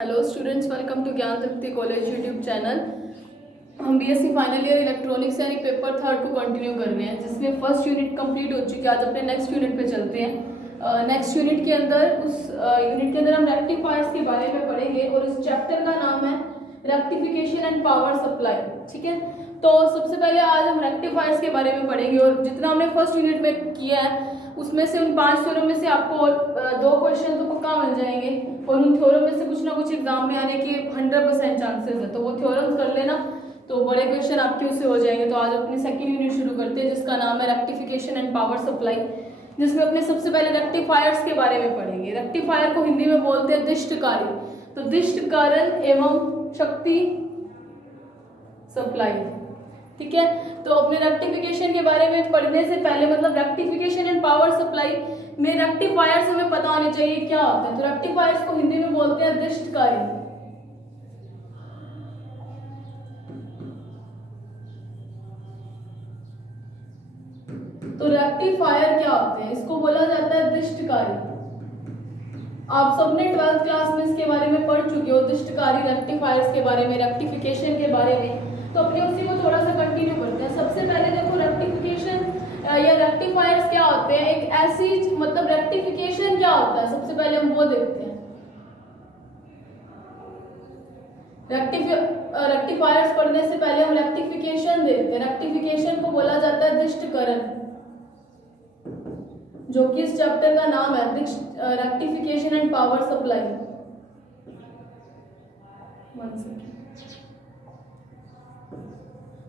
Hello students, welcome to ज्ञान तृप्ति college YouTube channel. हम BSc final year electronics यानी paper third को continue कर रहे हैं, जिसमें फर्स्ट यूनिट कंप्लीट हो चुकी है। आज अपने नेक्स्ट यूनिट पे चलते हैं। नेक्स्ट यूनिट के अंदर यूनिट के अंदर हम रेक्टिफायर्स के बारे में पढ़ेंगे और इस चैप्टर का नाम है रेक्टिफिकेशन एंड पावर सप्लाई। ठीक है, तो सबसे पहले आज हम रेक्टिफायर्स के बारे में पढ़ेंगे और जितना हमने फर्स्ट यूनिट में किया है उसमें से उन 5 थ्योरम में से आपको 2 क्वेश्चन तो पक्का मिल जाएंगे और उन थ्योरम में से कुछ ना कुछ एग्जाम में आने के 100% चांसेस है, तो वो थ्योरम्स कर लेना तो बड़े क्वेश्चन आपके उससे हो जाएंगे। तो आज अपनी सेकंड यूनिट शुरू करते हैं जिसका नाम है रेक्टिफिकेशन एंड पावर सप्लाई, जिसमें अपने सबसे पहले रेक्टिफायर्स के बारे में पढ़ेंगे। रेक्टिफायर को हिंदी में बोलते हैं दिष्टकारी, तो दिष्ट कारण एवं शक्ति सप्लाई। ठीक है, तो अपने रेक्टिफिकेशन के बारे में पढ़ने से पहले मतलब रेक्टिफिकेशन एंड पावर सप्लाई में रेक्टिफायर्स हमें पता होने चाहिए क्या होता है। तो रेक्टिफायर्स को हिंदी में बोलते हैं दिष्टकारी। तो रेक्टिफायर क्या होते हैं, इसको बोला जाता है दिष्टकारी। आप सबने 12th क्लास में इसके बारे में पढ़ चुके हो, दिष्टकारी रेक्टिफायर्स के बारे में, रेक्टिफिकेशन के बारे में। तो अपने उसी को थोड़ा सा कंटिन्यू करते हैं। सबसे पहले देखो रेक्टिफिकेशन या रेक्टिफायर्स क्या होते हैं। एक ऐसी मतलब रेक्टिफिकेशन क्या होता है, सबसे पहले हम वो देखते हैं। रेक्टिफायर्स पढ़ने से पहले हम रेक्टिफिकेशन देखते हैं। रेक्टिफिकेशन को बोला जाता है दिष्टकरण, जो कि इस चैप्टर का नाम है रेक्टिफिकेशन एंड पावर सप्लाई।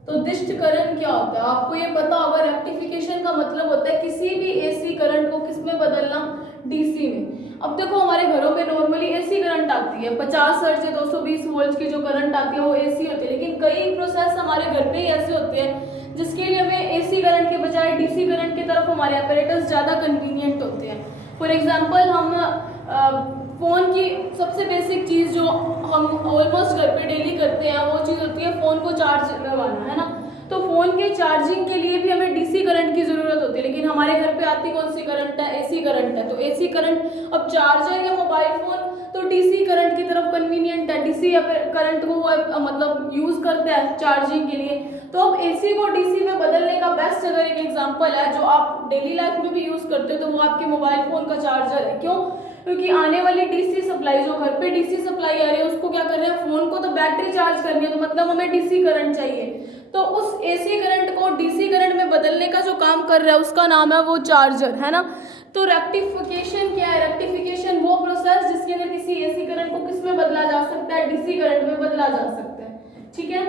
तो दिष्टकरण क्या होता है, आपको ये पता होगा। रेक्टिफिकेशन का मतलब होता है किसी भी एसी करंट को किसमें बदलना, डीसी में। अब देखो हमारे घरों में नॉर्मली एसी करंट आती है, 50 हर्ट्ज से 220 वोल्ट की जो करंट आती है वो एसी होती है। लेकिन कई प्रोसेस हमारे घर पे ही ऐसे होते हैं जिसके लिए हमें एसी करंट के बजाय डीसी करंट की तरफ हमारे अपैरेटस ज़्यादा कन्वीनियंट होते हैं। फॉर एग्जाम्पल हम फ़ोन की सबसे बेसिक चीज़ जो हम ऑलमोस्ट घर पे डेली करते हैं वो चीज़ होती है फ़ोन को चार्ज करवाना, है ना। तो फ़ोन के चार्जिंग के लिए भी हमें डीसी करंट की ज़रूरत होती है, लेकिन हमारे घर पे आती कौन सी करंट है, एसी करंट है। तो एसी करंट, अब चार्जर या मोबाइल फ़ोन तो डीसी करंट की तरफ कन्वीनियंट है, डीसी करंट को वो मतलब यूज़ करता है चार्जिंग के लिए। तो अब एसी को डीसी में बदलने का बेस्ट अगर एक एग्जांपल है जो आप डेली लाइफ में भी यूज़ करते हो तो वो आपके मोबाइल फ़ोन का चार्जर है। क्यों? क्योंकि आने वाली डीसी सप्लाई, जो घर पे डीसी सप्लाई आ रही है उसको क्या कर रहे हैं, फ़ोन को तो बैटरी चार्ज करनी है, तो मतलब हमें डीसी करंट चाहिए। तो उस एसी करंट को डीसी करंट में बदलने का जो काम कर रहा है उसका नाम है वो चार्जर, है ना। तो रेक्टिफिकेशन क्या है, रेक्टिफिकेशन वो प्रोसेस जिसके अंदर किसी एसी करंट को किस में बदला जा सकता है, डीसी करंट में बदला जा सकता है। ठीक है,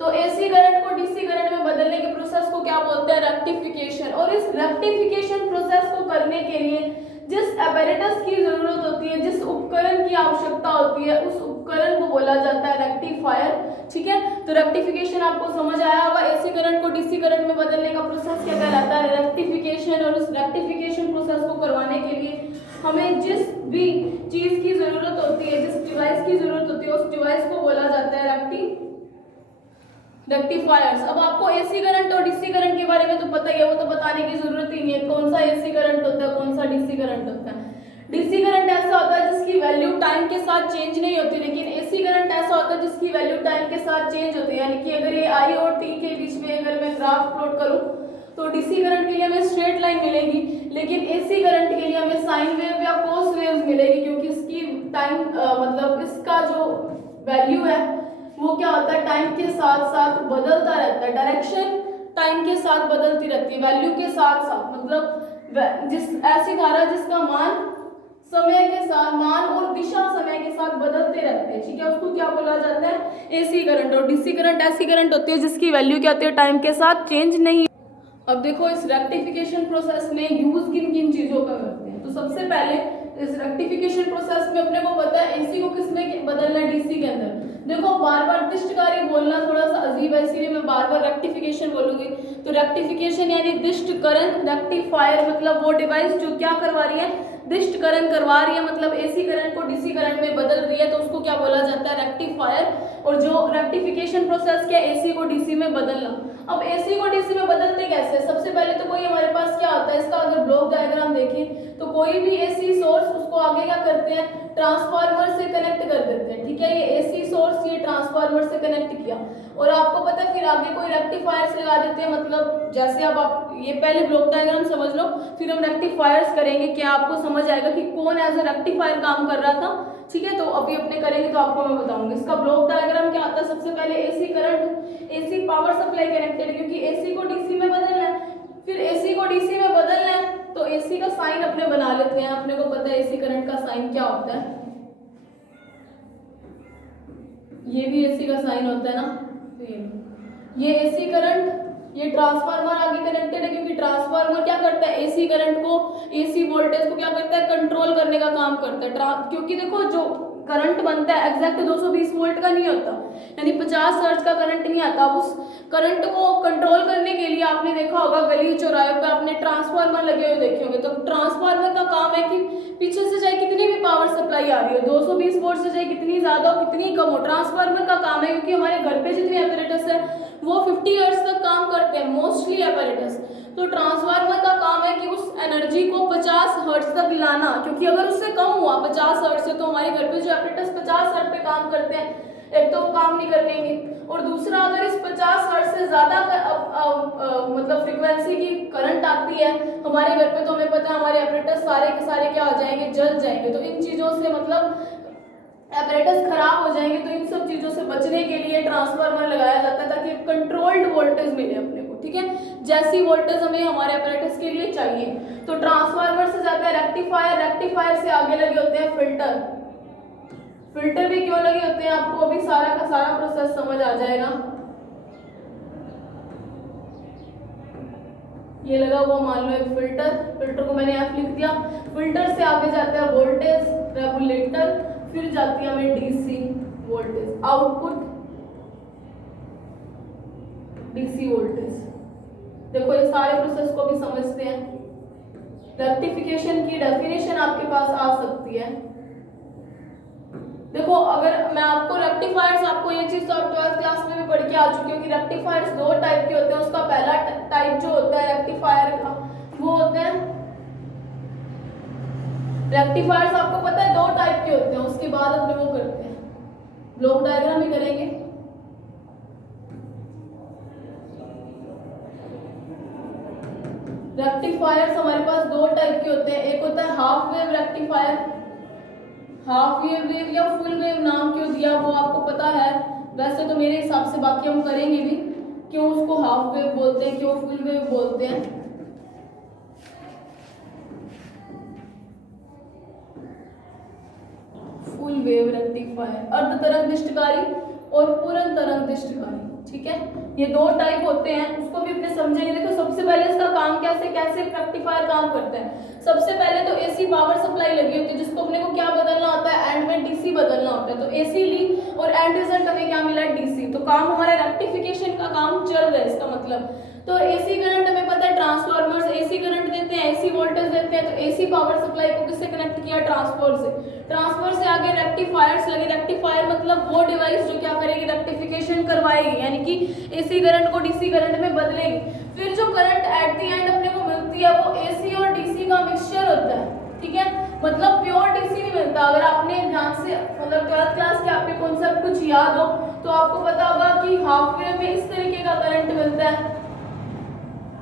तो एसी करंट को डीसी करंट में बदलने के प्रोसेस को क्या बोलते हैं, रेक्टिफिकेशन। और इस रेक्टिफिकेशन प्रोसेस को करने के लिए जिस अपैरेटस की जरूरत होती है, जिस उपकरण की आवश्यकता होती है, उस उपकरण को बोला जाता है रेक्टिफायर। ठीक है, तो रेक्टिफिकेशन आपको समझ आया होगा। एसी करंट को डीसी करंट में बदलने का प्रोसेस क्या कहलाता है, रेक्टिफिकेशन। और उस रेक्टिफिकेशन प्रोसेस को करवाने के लिए हमें जिस भी चीज की जरूरत होती है, जिस डिवाइस की जरूरत होती है, उस डिवाइस को बोला जाता है रेक्टिफायर्स। अब आपको एसी करंट और डीसी करंट के बारे में तो पता ही है, वो तो बताने की जरूरत ही नहीं है कौन सा एसी करंट होता है, कौन सा डीसी करंट होता है। डीसी करंट ऐसा होता है जिसकी वैल्यू टाइम के साथ चेंज नहीं होती, लेकिन एसी करंट ऐसा होता है जिसकी वैल्यू टाइम के साथ चेंज होती है। यानी कि अगर ये आई और टी के बीच में अगर मैं ग्राफ प्लॉट करूं तो डीसी करंट के लिए हमें स्ट्रेट लाइन मिलेगी, लेकिन एसी करंट के लिए हमें साइन वेव या कोस वेव मिलेगी, क्योंकि इसकी टाइम मतलब इसका जो वैल्यू है वो क्या होता है, टाइम के साथ साथ बदलता रहता है। डायरेक्शन टाइम के साथ बदलती रहती है, वैल्यू के साथ साथ। मतलब जिस ऐसी धारा जिसका मान समय के साथ, मान और दिशा समय के साथ बदलते रहते हैं, ठीक है, उसको क्या बोला जाता है, एसी करंट। और डीसी करंट ऐसी करंट होती है जिसकी वैल्यू क्या होती है, टाइम के साथ चेंज नहीं। अब देखो इस रेक्टिफिकेशन प्रोसेस में यूज किन किन चीजों का करते हैं। तो सबसे पहले इस रेक्टिफिकेशन प्रोसेस में अपने को पता है एसी को किसमें बदलना है, डीसी के अंदर। देखो बार बार दिष्टकारी बोलना थोड़ा सा अजीब है, इसलिए मैं बार बार रेक्टिफिकेशन बोलूंगी। तो रेक्टिफिकेशन यानी दिष्टकरण, रेक्टिफायर मतलब वो डिवाइस जो क्या करवा रही है, डिस्टकरण करवा रही है, मतलब एसी करंट को डीसी करंट में बदल रही है, तो उसको क्या बोला जाता है, रेक्टिफायर। और जो रेक्टिफिकेशन प्रोसेस क्या, एसी को डीसी में बदलना। अब एसी को डीसी में बदलते कैसे, सबसे पहले तो कोई हमारे पास क्या होता है, इसका अगर ब्लॉक डायग्राम देखें तो कोई भी एसी सोर्स उसको आगे क्या करते हैं, ट्रांसफार्मर से कनेक्ट कर देते हैं, ठीक है। ये एसी सोर्स ये ट्रांसफार्मर से कनेक्ट किया, और आपको पता है फिर आगे कोई रेक्टिफायर्स लगा देते हैं, मतलब जैसे अब आप ये पहले ब्लॉक डायग्राम समझ लो, फिर हम रेक्टिफायर्स करेंगे, क्या आपको समझ आएगा कि कौन एज अ रेक्टिफायर काम कर रहा था, ठीक है। तो अभी अपने करेंगे तो आपको मैं बताऊंगी। इसका ब्लॉक डायग्राम क्या आता है, सबसे पहले AC current, AC power supply connected, क्योंकि एसी को डीसी में बदलना है, फिर एसी को डीसी में बदलना है तो एसी का साइन अपने बना लेते हैं, अपने को पता है एसी करंट का साइन क्या होता है, ये भी एसी का साइन होता है ना, तो ये एसी करंट, ये ट्रांसफार्मर आगे कनेक्टेड है, क्योंकि ट्रांसफार्मर क्या करता है, एसी करंट को, एसी वोल्टेज को क्या करता है, कंट्रोल करने का काम करता है। क्योंकि देखो जो करंट बनता है एग्जैक्ट 220 वोल्ट का नहीं होता, यानी 50 हर्ट्ज का करंट नहीं आता। उस करंट को कंट्रोल करने के लिए आपने देखा होगा गली चौराहे पे आपने ट्रांसफार्मर लगे हुए देखे होंगे, तो ट्रांसफार्मर का काम है कि पीछे से चाहे कितनी भी पावर सप्लाई आ रही हो, 220 वोल्ट से चाहे कितनी ज्यादा हो कितनी कम हो, ट्रांसफार्मर का काम है, क्योंकि हमारे घर पे जितने एपरेटस है वो 50 हर्ट्ज तक काम करते हैं मोस्टली एपरेटस, तो ट्रांसफार्मर का काम है कि उस एनर्जी को 50 हर्ट्ज तक लाना, क्योंकि अगर उससे कम हुआ 50 हर्ट्ज से तो हमारे घर पे जो एपरेटस 50 हर्ट्ज पे काम करते हैं, एक तो काम नहीं कर लेंगे, और दूसरा अगर इस 50 हर्ट्ज से ज्यादा मतलब फ्रीक्वेंसी की करंट आती है हमारे घर पे, तो हमें पता है हमारे एपरेटस सारे के सारे क्या हो जाएंगे, जल जाएंगे। तो इन चीजों से मतलब एपरेटस खराब हो जाएंगे, तो इन सब चीजों से बचने के लिए ट्रांसफार्मर लगाया जाता है ताकि कंट्रोल्ड वोल्टेज मिले अपने को, ठीक है, जैसी वोल्टेज हमें हमारे एपरेटस के लिए चाहिए। तो ट्रांसफार्मर से जाता है रेक्टिफायर, रेक्टिफायर से आगे लगे होते हैं फिल्टर। फिल्टर भी क्यों लगे होते हैं आपको अभी सारा का सारा प्रोसेस समझ आ जाएगा। ये लगा हुआ मान लो एक फिल्टर, फिल्टर को मैंने एफ लिख दिया, फिल्टर से आगे जाता है वोल्टेज रेगुलेटर, फिर जाती है हमें DC voltage, output DC voltage. देखो ये सारे प्रोसेस को भी समझते हैं। रेक्टिफिकेशन की डेफिनेशन आपके पास आ सकती है। देखो अगर मैं आपको रेक्टिफायर्स, आपको ये चीज तो आप 12th क्लास में भी पढ़ के आ चुके हो कि रेक्टिफायर्स दो टाइप के होते हैं। उसका पहला टाइप जो होता है रेक्टिफायर का वो होते हैं, रेक्टिफायर्स आपको पता है दो टाइप के होते हैं। उसके बाद अपने वो करते हैं ब्लॉक डायग्राम ही करेंगे। रेक्टिफायर्स हमारे पास दो टाइप के होते हैं, एक होता है half wave rectifier, half wave या फुल वेव नाम क्यों दिया वो आपको पता है, वैसे तो मेरे हिसाब से बाकी हम करेंगे भी, क्यों उसको हाफ वेव बोलते हैं, क्यों फुल वेव बोलते हैं। फुल वेव रेक्टिफायर, अर्ध तरंग दिष्टकारी और पूर्ण तरंग दिष्टकारी, ठीक है, ये दो टाइप होते हैं, उसको भी अपने समझेंगे। देखो सबसे पहले इसका काम कैसे रेक्टिफायर काम करते हैं। सबसे पहले तो एसी पावर सप्लाई लगी होती है जिसको अपने को क्या बदलना होता है, एंड में डीसी बदलना होता है। तो एसी ली और एंड रिजल्ट हमें क्या मिला, डीसी। तो काम हमारा रेक्टिफिकेशन का काम चल रहा है इसका मतलब। तो एसी करंट हमें पता है ट्रांसफार्मर्स एसी करंट देते हैं, एसी वोल्टेज देते हैं। तो एसी पावर सप्लाई को किससे कनेक्ट किया, ट्रांसफार्मर से। ट्रांसफार्मर से आगे रेक्टिफायर्स लगे, रेक्टिफायर मतलब वो डिवाइस जो क्या करेगी, रेक्टिफिकेशन करवाएगी, यानी कि एसी करंट को डीसी करंट में बदलेगी। फिर जो करंट एट द एंड अपने को मिलती है वो एसी और डीसी का मिक्सचर होता है, ठीक है, मतलब प्योर डीसी नहीं मिलता। अगर आपने ध्यान से मतलब 12th क्लास के आपके कॉन्सेप्ट कुछ याद हो तो आपको पता होगा कि हाफ वेव में इस तरीके का करंट मिलता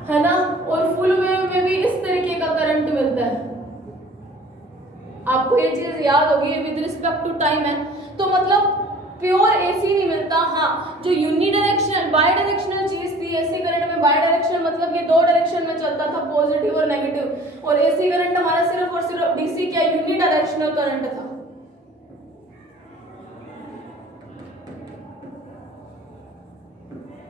है ना, और फुल वेव में भी इस तरीके का करंट मिलता है। आपको ये चीज याद होगी, विद रिस्पेक्ट टू टाइम है। तो मतलब प्योर एसी नहीं मिलता। हाँ, जो यूनिडायरेक्शनल बाय डायरेक्शनल चीज थी एसी करंट में, बाय डायरेक्शनल मतलब ये दो डायरेक्शन में चलता था, पॉजिटिव और नेगेटिव, और एसी करंट हमारा सिर्फ और सिर्फ डीसी क्या यूनिडायरेक्शनल करंट था।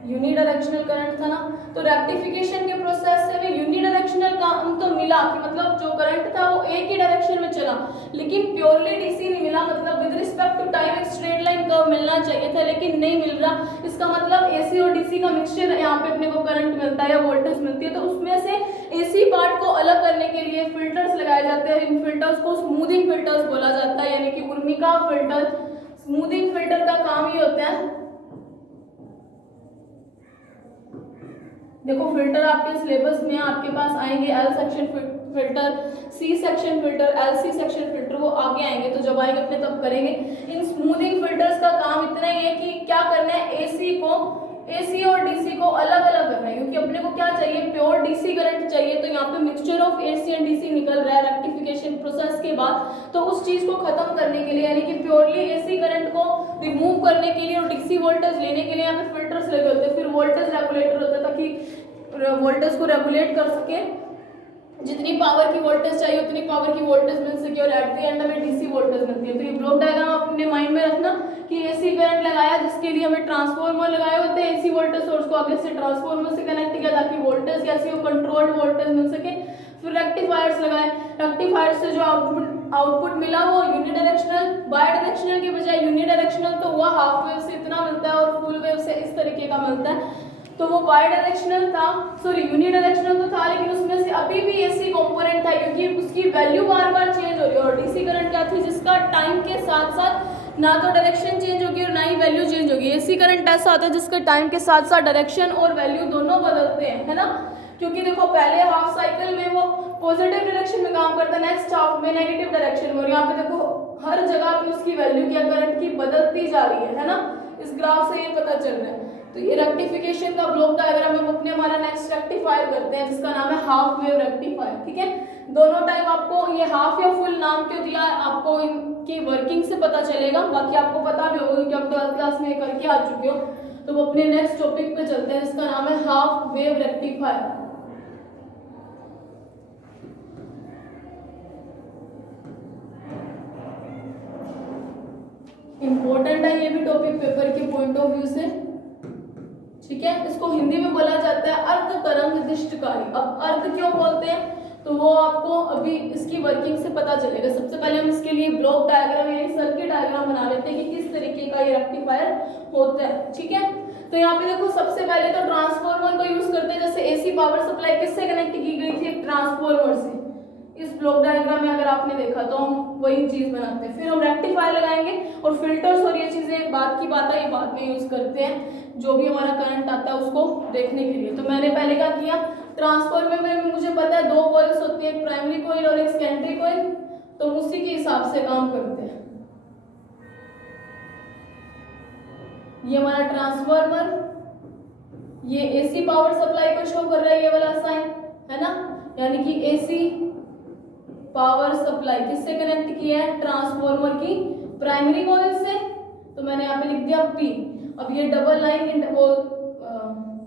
यूनिडायरेक्शनल करंट था ना। तो रेक्टिफिकेशन के प्रोसेस से हमें यूनिडायरेक्शनल काम तो मिला कि मतलब जो करंट था वो एक ही डायरेक्शन में चला, लेकिन प्योरली डीसी नहीं मिला। मतलब विद रिस्पेक्ट टू टाइम एक स्ट्रेट लाइन कर्व वो मिलना चाहिए था लेकिन नहीं मिल रहा। इसका मतलब एसी और डीसी का मिक्सचर यहाँ पे अपने को करंट मिलता है या वोल्टेज मिलती है। तो उसमें से एसी पार्ट को अलग करने के लिए फिल्टर्स लगाए जाते हैं। इन फिल्टर्स को स्मूथिंग फिल्टर्स बोला जाता है, यानी कि उर्मिका फिल्टर। स्मूथिंग फिल्टर का काम ही होता है, देखो फिल्टर आपके सिलेबस में आपके पास आएंगे, L section filter, C section filter, L C section filter, वो आगे आएंगे। तो जब आएंगे अपने तब करेंगे। इन स्मूथिंग फिल्टर्स का काम इतना ही है कि क्या करना है, एसी और डीसी को अलग अलग करना है, क्योंकि अपने को क्या चाहिए, प्योर डीसी करंट चाहिए। तो यहाँ पे mixture of AC and DC निकल रहा है रेक्टिफिकेशन प्रोसेस के बाद। तो उस चीज को खत्म करने के लिए, यानी कि प्योरली एसी करंट को रिमूव करने के लिए और डीसी वोल्टेज लेने के लिए यहाँ पे फिल्टर्स लगे होते हैं। फिर वोल्टेज रेगुलेटर होता है ताकि वोल्टेज को रेगुलेट कर सके, जितनी पावर की वोल्टेज चाहिए उतनी पावर की वोल्टेज मिल सके, और एट द एंड हमें डीसी वोल्टेज मिलती है। तो ये ब्लॉक डायग्राम आप अपने माइंड में रखना कि एसी करंट लगाया जिसके लिए हमें ट्रांसफार्मर लगाए होते हैं, एसी वोल्टेज सोर्स को आगे से ट्रांसफार्मर से कनेक्ट किया ताकि वोल्टेज कैसी हो, कंट्रोल्ड वोल्टेज मिल सके। फिर रेक्टिफायर्स लगाए, रेक्टिफायर से जो आउटपुट मिला वो यूनिडायरेक्शनल, बाय डायरेक्शनल के बजाय यूनिडायरेक्शनल तो हुआ, हाफ वेव से इतना मिलता है और फुल वेव से इस तरीके का मिलता है। तो वो बाय डायरेक्शनल था, सॉरी यूनिडायरेक्शनल तो था, लेकिन उसमें से अभी भी एसी कंपोनेंट था क्योंकि उसकी वैल्यू बार बार चेंज हो रही है। और डीसी करंट क्या थी, जिसका टाइम के साथ साथ ना तो डायरेक्शन चेंज होगी और ना ही वैल्यू चेंज होगी। एसी करंट ऐसा होता है जिसके टाइम के साथ साथ डायरेक्शन और वैल्यू दोनों बदलते हैं, है ना। क्योंकि देखो पहले हाफ साइकिल में वो पॉजिटिव डायरेक्शन में काम करता है, नेक्स्ट हाफ में नेगेटिव डायरेक्शन में, और यहाँ पे देखो हर जगह पे उसकी वैल्यू क्या करंट की बदलती जा रही है ना। इस ग्राफ से ये पता चल रहा है। तो ये रेक्टिफिकेशन का ब्लॉक डायग्राम हम अपने हमारा नेक्स्ट रेक्टिफायर करते हैं जिसका नाम है हाफ वेव रेक्टिफायर, ठीक है। दोनों टाइप आपको ये हाफ या फुल नाम क्यों दिया है, आपको इनकी वर्किंग से पता चलेगा, बाकी आपको पता भी होगा क्योंकि आप 12th क्लास में करके आ चुके हो। तो वो अपने नेक्स्ट टॉपिक पे चलते हैं जिसका नाम है हाफ वेव रेक्टिफायर। इंपॉर्टेंट है ये भी टॉपिक पेपर के पॉइंट ऑफ व्यू से, ठीक है। इसको हिंदी में बोला जाता है अर्ध तरंग दिष्टकारी। अब अर्ध क्यों बोलते हैं तो वो आपको अभी इसकी वर्किंग से पता चलेगा। सबसे पहले हम इसके लिए ब्लॉक डायग्राम यानी सर्किट डायग्राम बना लेते हैं कि किस तरीके का ये रेक्टिफायर होता है, ठीक है। तो यहाँ पे देखो सबसे पहले तो ट्रांसफार्मर को यूज करते हैं। जैसे एसी पावर सप्लाई किससे कनेक्ट की गई थी, ट्रांसफार्मर से। इस ब्लॉक डायग्राम में अगर आपने देखा तो हम वही चीज बनाते हैं। फिर हम रेक्टिफायर लगाएंगे और फिल्टर्स और ये चीजें बाद की बात है, ये बाद में यूज करते हैं जो भी हमारा करंट आता है उसको देखने के लिए। तो मैंने पहले क्या किया, ट्रांसफार्मर में मुझे पता है 2 कॉइल्स होती है, एक प्राइमरी कॉइल और एक सेकेंडरी कॉइल, तो उसी के हिसाब से काम करते हैं। ये हमारा ट्रांसफार्मर, ये एसी पावर सप्लाई को शो कर रहा है ये वाला साइन, है ना, यानी कि एसी पावर सप्लाई किससे कनेक्ट किया है, ट्रांसफार्मर की प्राइमरी कॉइल से। तो मैंने यहाँ पे लिख दिया P। अब ये डबल लाइन वो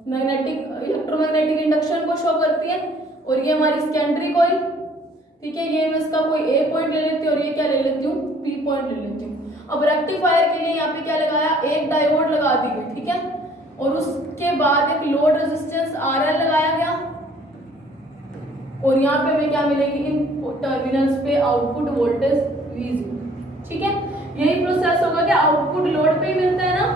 मैग्नेटिक इलेक्ट्रोमैग्नेटिक इंडक्शन को शो करती है, और ये हमारी सेकेंडरी कॉइल, ठीक है। ये मैं इसका कोई A पॉइंट ले लेती हूँ और ये क्या ले लेती हूँ, P पॉइंट ले लेती हूँ। अब रेक्टिफायर के लिए यहाँ पे क्या लगाया, एक डायोड लगा दी गई, ठीक है, और उसके बाद एक लोड रेजिस्टेंस RL लगाया गया, और यहाँ पे हमें क्या मिलेगी, इन टर्मिनल्स पे आउटपुट वोल्टेज V0, ठीक है। यही प्रोसेस होगा कि आउटपुट लोड पे ही मिलता है ना,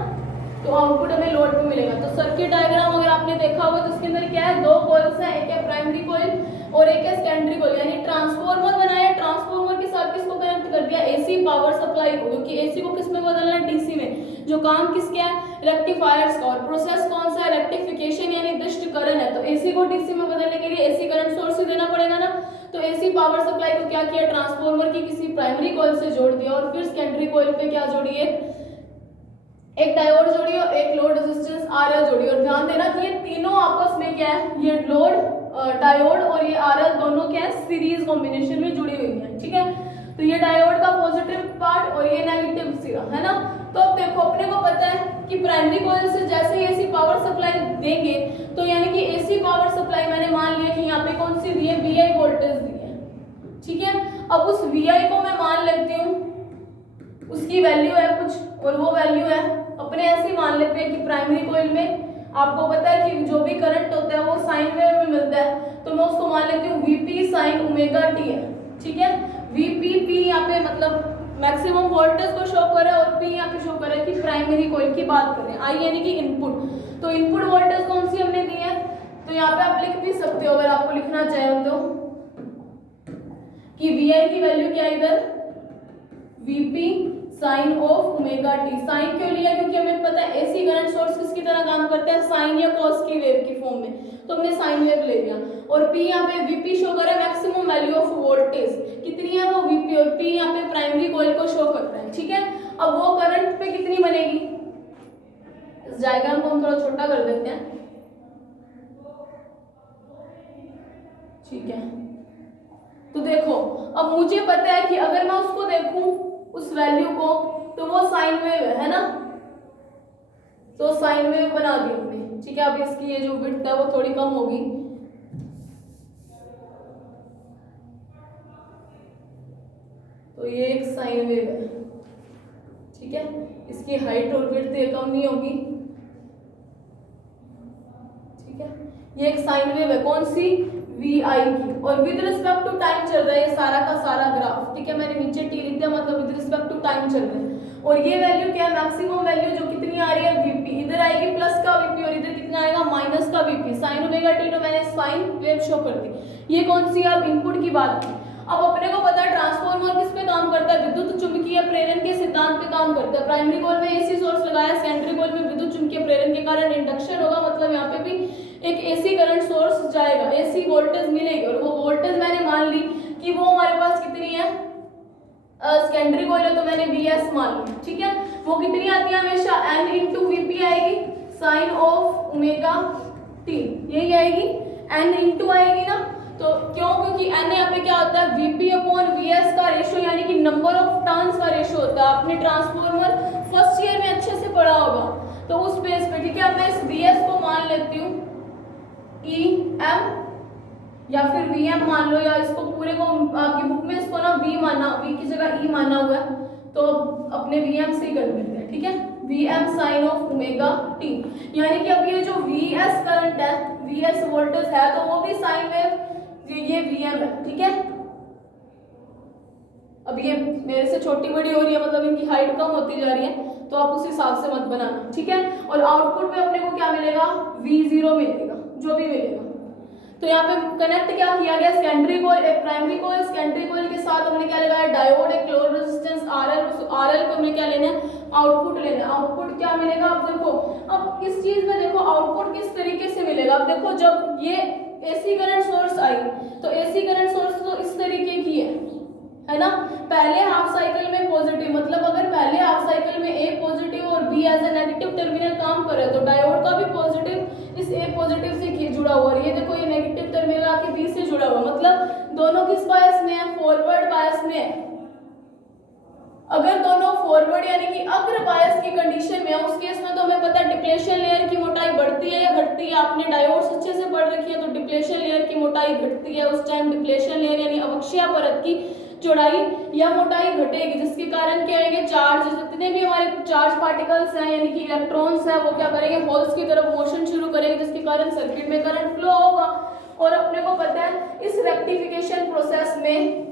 तो आउटपुट हमें लोड पे मिलेगा। तो सर्किट डायग्राम अगर आपने देखा होगा तो इसके अंदर क्या है, 2 कॉइल्स हैं, एक है प्राइमरी कॉइल और एक है सेकेंडरी कॉइल, यानी ट्रांसफार्मर बनाया, ट्रांसफार्मर के साथ किसको कनेक्ट कर दिया, एसी पावर सप्लाई को, क्योंकि एसी को किस में बदलना है, डीसी में। जो काम किसके है, रेक्टिफायर्स का, और प्रोसेस कौन सा है, रेक्टिफिकेशन यानी दिष्टकरण है। तो एसी को डीसी में बदलने के लिए एसी करंट सोर्स ही देना पड़ेगा ना। तो एसी पावर सप्लाई को क्या किया, ट्रांसफार्मर की किसी प्राइमरी कॉइल से जोड़ दिया, और फिर सेकेंडरी कॉइल पे क्या जोड़ी, एक डायोड जोड़ी और एक लोड रेजिस्टेंस RL जोड़ी। और ध्यान देना कि ये तीनों आपस में क्या है, ये लोड डायोड और ये RL दोनों क्या है, सीरीज कॉम्बिनेशन में जुड़ी हुई है, ठीक है। तो ये डायोड का पॉजिटिव पार्ट और ये नेगेटिव सिरा, है ना। तो अब देखो अपने को पता है कि प्राइमरी कॉइल से जैसे ही एसी पावर सप्लाई देंगे, तो यानी कि एसी पावर सप्लाई मैंने मान लिया कि यहाँ पे कौन सी दी है, VI वोल्टेज दी है, ठीक है। अब उस VI को मैं मान लेती हूँ, उसकी वैल्यू है कुछ और वो वैल्यू है, अपने ऐसे ही मान लेते हैं कि प्राइमरी कॉइल में आपको पता है कि जो भी करंट होता है वो साइन वेव में मिलता है, तो मैं उसको मान लेती हूँ VP sin ओमेगा t है, ठीक है। VPP यहाँ पे मतलब मैक्सिमम वोल्टेज को शो करे और पी यहाँ पे शो करे कि प्राइमरी कॉइल की बात करें। आई यानी कि इनपुट, तो इनपुट वोल्टेज कौन सी हमने दी है, तो यहाँ पे आप लिख भी सकते हो अगर आपको लिखना चाहे तो कि वी आई की वैल्यू क्या है इधर, VP sine of omega t. Sine क्यों लिया, क्योंकि हमें पता है एसी करंट सोर्स किसकी तरह काम करता है, साइन या कॉस की वेव की फॉर्म में, तो हमने साइन वेव ले लिया। और पी यहाँ पे वीपी शो कर रहा है मैक्सिमम वैल्यू ऑफ वोल्टेज कितनी है वो वीपी, और पी यहाँ पे प्राइमरी कॉइल को शो करता है। ठीक है, अब वो करंट पे कितनी बनेगी, इस डायग्राम को हम थोड़ा छोटा कर देते हैं। ठीक है, तो देखो अब मुझे पता है कि अगर मैं उसको देखूं उस वैल्यू को तो वो साइन वेव है ना, तो साइन वेव बना दी हमने। ठीक है, अब इसकी ये जो विड्थ है वो थोड़ी कम होगी, तो ये एक साइन वेव है। ठीक है, इसकी हाइट और विड्थ ये कम नहीं होगी। ठीक है, ये एक साइन वेव है, कौन सी, वी आई की, और विद रिस्पेक्ट टू टाइम चल रहा है ये सारा का सारा ग्राफ। ठीक है, मैंने नीचे टी लिख दिया, मतलब विद रिस्पेक्ट टू टाइम चल रहा है। और ये वैल्यू क्या है, मैक्सिमम वैल्यू जो कितनी आ रही है, वीपी, इधर आएगी प्लस का वीपी और इधर कितना आएगा, माइनस का वीपी। साइन ओमेगा टी तो मैंने साइन वेव शो कर दी। ये कौन सी, अब इनपुट की बात की। अब अपने को पता है ट्रांसफार्मर किस पे काम करता है, विद्युत चुंबकीय प्रेरण के सिद्धांत पे काम करता है। प्राइमरी कॉइल में एसी सोर्स लगाया, सेकेंडरी कॉइल में विद्युत चुंबकीय प्रेरण के कारण इंडक्शन होगा, मतलब यहाँ पे भी एक एसी करंट सोर्स जाएगा, एसी वोल्टेज मिलेगी। और वो वोल्टेज मैंने मान ली कि वो हमारे पास कितनी है, सेकेंडरी कॉइल है तो मैंने वीएस मान ली। ठीक है, वो कितनी आती है हमेशा, एन इंटू वीपी आएगी साइन ऑफ ओमेगा टी, यही आएगी, एन इंटू आएगी ना, तो क्यों, क्योंकि एन यहाँ पे क्या होता है, वीपी अपॉन वीएस का रेशियो, यानी कि नंबर ऑफ टर्न्स का रेशियो होता है। आपने ट्रांसफार्मर फर्स्ट ईयर में अच्छे से पढ़ा होगा, तो उस बेस पे। ठीक है, अब मैं इस वीएस को मान लेती हूँ ई एम या फिर वी एम मान लो, या इसको पूरे को आपकी बुक में इसको ना वी माना, वी की जगह ई माना हुआ है, तो अपने वी एम से ही कर लेते हैं। ठीक है, V M sine of omega t, यानी कि अब ये जो वी एस करंट है, वी एस वोल्टेज है, तो वो भी साइन वेव, ये वी एम है। ठीक है, अब ये मेरे से छोटी बड़ी हो रही है, मतलब इनकी हाइट कम होती जा रही है, तो आप उस हिसाब से मत बनाना। ठीक है, और आउटपुट में अपने को क्या मिलेगा, V0 मिलेगा, जो भी मिलेगा। तो यहाँ पे कनेक्ट क्या किया गया, सेकेंडरी कॉइल, एक प्राइमरी कॉइल, सेकेंडरी कॉइल के साथ हमने क्या लगाया, डायोड, एक लोड रेजिस्टेंस RL, उस RL को हमने क्या लेना है, आउटपुट लेना है। आउटपुट क्या मिलेगा, अब देखो, अब इस चीज में देखो आउटपुट किस तरीके से मिलेगा। अब देखो जब ये एसी करंट सोर्स आई, तो एसी करंट सोर्स तो इस तरीके की है ना, पहले हाफ साइकिल में पॉजिटिव, मतलब अगर पहले हाफ साइकिल में ए पॉजिटिव और B as A negative terminal काम करे, तो डायोड का भी पॉजिटिव इस ए पॉजिटिव से जुड़ा हुआ है। ये देखो ये नेगेटिव टर्मिनल आके बी से जुड़ा हुआ, मतलब दोनों किस बायस में है, फॉरवर्ड बायस में है। अगर दोनों फॉरवर्ड यानी कि अग्र बायस की कंडीशन में है, उस केस में तो हमें पता है डिप्लेशन लेयर की मोटाई बढ़ती है या घटती है। आपने डायोड्स अच्छे से पढ़ रखी है, तो डिप्लेशन लेयर की मोटाई घटती है, उस टाइम डिप्लेशन लेयर यानी अवक्षय परत की चौड़ाई या मोटाई घटेगी, जिसके कारण क्या आएंगे, चार्ज, जितने भी हमारे चार्ज पार्टिकल्स हैं यानी कि इलेक्ट्रॉन्स हैं, वो क्या करेंगे, होल्स की तरफ मोशन शुरू करेंगे, जिसके कारण सर्किट में करंट फ्लो होगा। और अपने को पता है इस रेक्टिफिकेशन प्रोसेस में